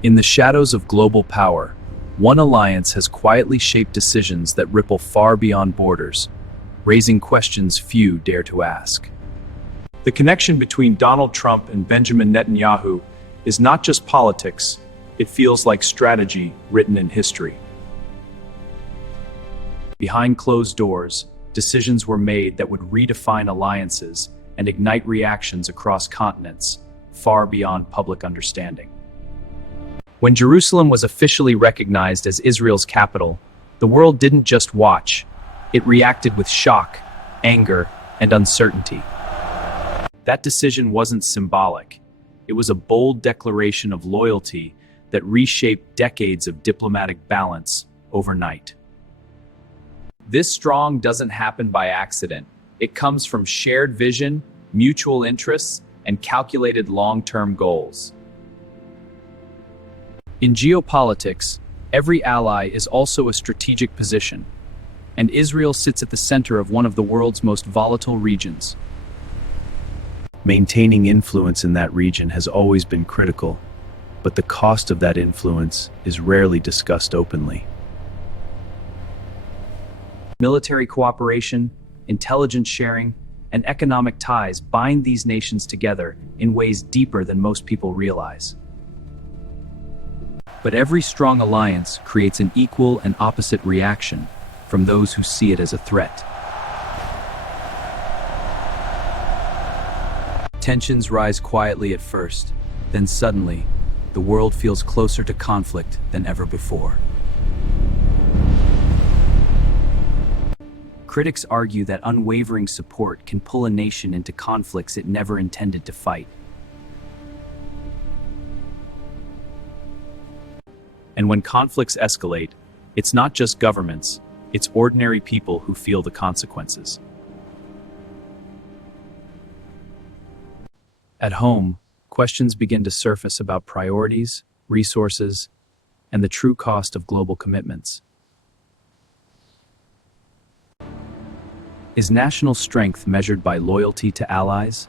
In the shadows of global power, one alliance has quietly shaped decisions that ripple far beyond borders, raising questions few dare to ask. The connection between Donald Trump and Benjamin Netanyahu is not just politics, it feels like strategy written in history. Behind closed doors, decisions were made that would redefine alliances and ignite reactions across continents, far beyond public understanding. When Jerusalem was officially recognized as Israel's capital, the world didn't just watch, it reacted with shock, anger, and uncertainty. That decision wasn't symbolic. It was a bold declaration of loyalty that reshaped decades of diplomatic balance overnight. This strong doesn't happen by accident. It comes from shared vision, mutual interests, and calculated long-term goals. In geopolitics, every ally is also a strategic position, and Israel sits at the center of one of the world's most volatile regions. Maintaining influence in that region has always been critical, but the cost of that influence is rarely discussed openly. Military cooperation, intelligence sharing, and economic ties bind these nations together in ways deeper than most people realize. But every strong alliance creates an equal and opposite reaction from those who see it as a threat. Tensions rise quietly at first, then suddenly, the world feels closer to conflict than ever before. Critics argue that unwavering support can pull a nation into conflicts it never intended to fight. And when conflicts escalate, it's not just governments, it's ordinary people who feel the consequences. At home, questions begin to surface about priorities, resources, and the true cost of global commitments. Is national strength measured by loyalty to allies,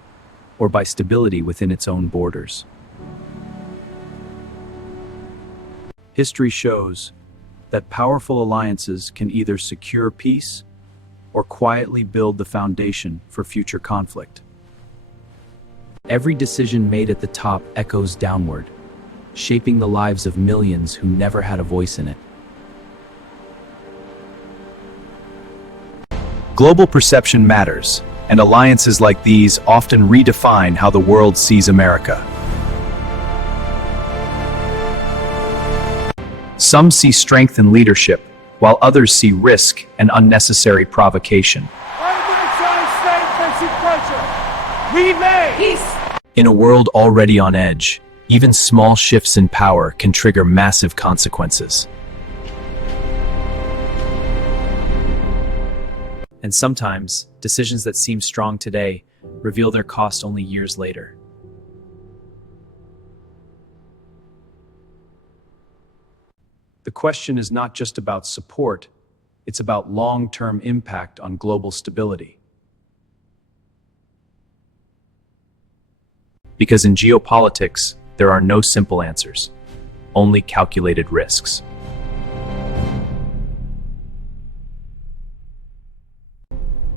or by stability within its own borders? History shows that powerful alliances can either secure peace or quietly build the foundation for future conflict. Every decision made at the top echoes downward, shaping the lives of millions who never had a voice in it. Global perception matters, and alliances like these often redefine how the world sees America. Some see strength and leadership, while others see risk and unnecessary provocation. In a world already on edge, even small shifts in power can trigger massive consequences. And sometimes, decisions that seem strong today reveal their cost only years later. The question is not just about support, it's about long-term impact on global stability. Because in geopolitics, there are no simple answers, only calculated risks.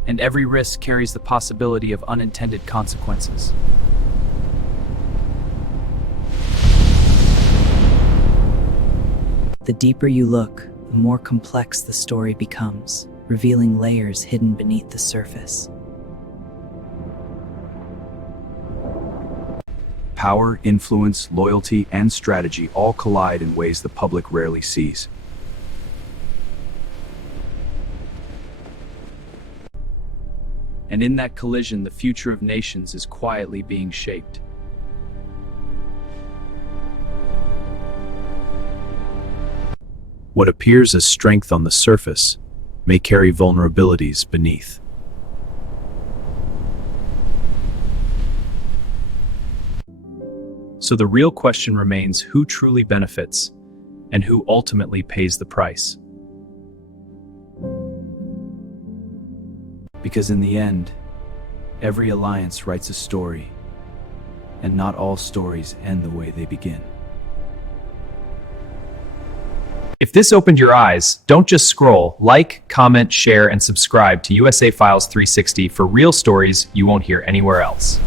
And every risk carries the possibility of unintended consequences. The deeper you look, the more complex the story becomes, revealing layers hidden beneath the surface. Power, influence, loyalty, and strategy all collide in ways the public rarely sees. And in that collision, the future of nations is quietly being shaped. What appears as strength on the surface may carry vulnerabilities beneath. So the real question remains who truly benefits and who ultimately pays the price. Because in the end, every alliance writes a story, and not all stories end the way they begin. If this opened your eyes, don't just scroll. Like, comment, share, and subscribe to USA Files 360 for real stories you won't hear anywhere else.